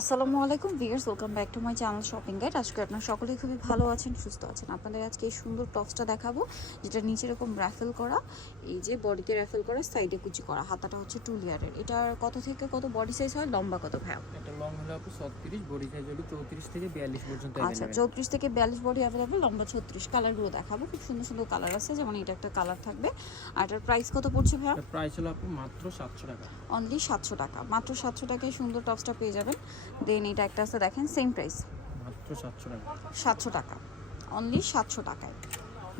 আসসালামু আলাইকুম viewers, welcome back to my channel shopping guide. আজকে আপনারা সকলেই খুবই ভালো আছেন, সুস্থ আছেন। আপনাদের আজকে এই সুন্দর টপসটা দেখাবো, যেটা নিচে এরকম র্যাফেল করা, এই যে বডিতে র্যাফেল করা, সাইডে কুচি করা, হাতাটা হচ্ছে 2 লেয়ারের। এটার কত থেকে কত বডি সাইজ হয়, লম্বা কত ভাই? এটা লং হলো আপু 36, বডি সাইজ হলো 34 থেকে 42 পর্যন্ত আচ্ছা, 34 থেকে 42 বডি অ্যাভেলেবল, লম্বা 36। কালারগুলো দেখাবো, খুব সুন্দর সুন্দর কালার আছে, যেমন এটা একটা কালার থাকবে। আর এটার প্রাইস কত পড়ছে ভাই? এর প্রাইস হলো আপু মাত্র 700 টাকা। অনলি 700 টাকা, মাত্র 700 টাকায় সুন্দর টপসটা পেয়ে যাবেন। দেন এটা একটা আছে, দেখেন সেম প্রাইস, মাত্র 700 টাকা। 700 টাকা, অনলি 700 টাকায়।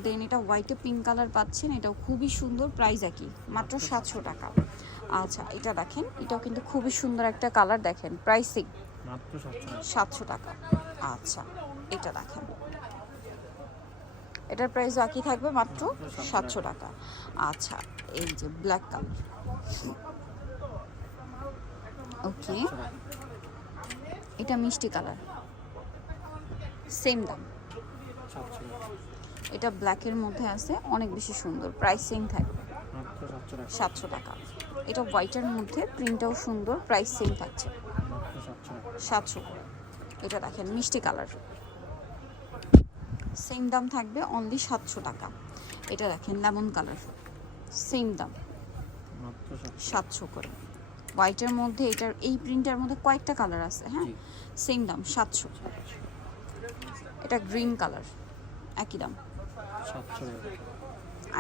দেন এটা হোয়াইটে পিঙ্ক কালার পাচ্ছেন, এটাও খুবই সুন্দর, প্রাইস একই, মাত্র 700 টাকা। আচ্ছা, এটা দেখেন, এটাও কিন্তু খুবই সুন্দর একটা কালার, দেখেন প্রাইসিং মাত্র 700 টাকা। 700 টাকা। আচ্ছা, এটা দেখেন, এটার প্রাইসও একই থাকবে, মাত্র 700 টাকা। আচ্ছা, এই যে ব্ল্যাক কালার, ওকে, এটা মিষ্টি কালার, সেম দাম, 700 টাকা। এটা ব্ল্যাকের মধ্যে আছে, অনেক বেশি সুন্দর, প্রাইস সেম থাকবে, মাত্র 700 টাকা। 700 টাকা। এটা হোয়াইটের মধ্যে, প্রিন্টটাও সুন্দর, প্রাইস সেম থাকছে, মাত্র 700 টাকা। 700 করে। এটা দেখেন মিষ্টি কালার, সেম দাম থাকবে, অনলি 700 টাকা। এটা দেখেন লেমন কালার, সেম দাম, মাত্র 700 করে। হোয়াইটের মধ্যে, এটার এই প্রিন্টের মধ্যে কয়েকটা কালার আছে, হ্যাঁ, জি। সেম দাম 700। এটা গ্রিন কালার, একই দাম। 700 টাকা।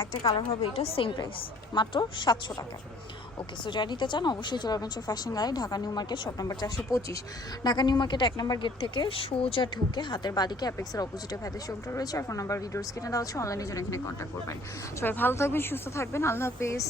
একটা কালার হবে, এটা সেম প্রাইস, মাত্র 700 টাকা। ওকে, সো যারা নিতে চান অবশ্যই চলে আসবেন fashion gallery, Dhaka new market, shop number 425। Dhaka new market 1 নম্বর গেট থেকে সোজা ঢুকে হাতের বাদিকে অ্যাপেক্সের অপোজিটে ভ্যাদের শোরুমটা রয়েছে। আর ফোন নাম্বার ভিডিওর স্ক্রিনে দেওয়া আছে, অনলাইনে জন্য এখানে কন্ট্যাক্ট করবেন। সবাই ভালো থাকবেন, সুস্থ থাকবেন, আল্লাহ হাফেজ।